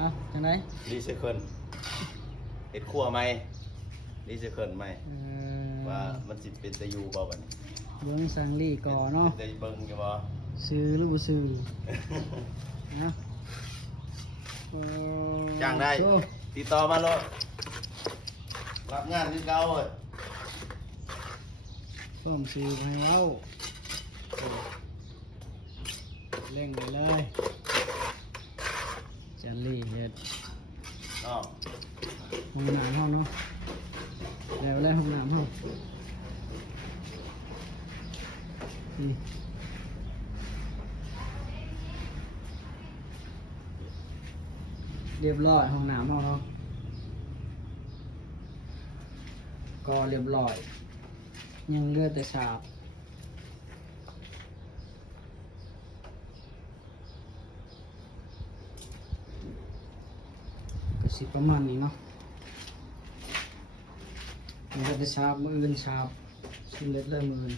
เอาจังไดรีไซเคิลเฮ็ดครัวไหมรีไซเคิลไหมว่ามันสิเป็นตะยูบ่บัดนี้เบิ่งสังลี่ก่อเนาะได้เบิ่งอยู่บ่ซื้อหรือบ่ซื้อนะจ้างได้ติดต่อมาเลยรับงานคือเก่าเว้ยพร้อมซื้อให้เราเร่งไปเลยจันลี่เฮ็ดอ้อห้องน้ำห้องเนาะแล้วห้องน้ำห้องนี่เรียบร้อยห้องน้ำห้องเนาะก็เรียบร้อยยังเหลือแต่ฉาบก็สิประมาณนี้เนาะมันก็จะฉาบมืออื่นฉาบชิ้นเล็กเลยมืออื่น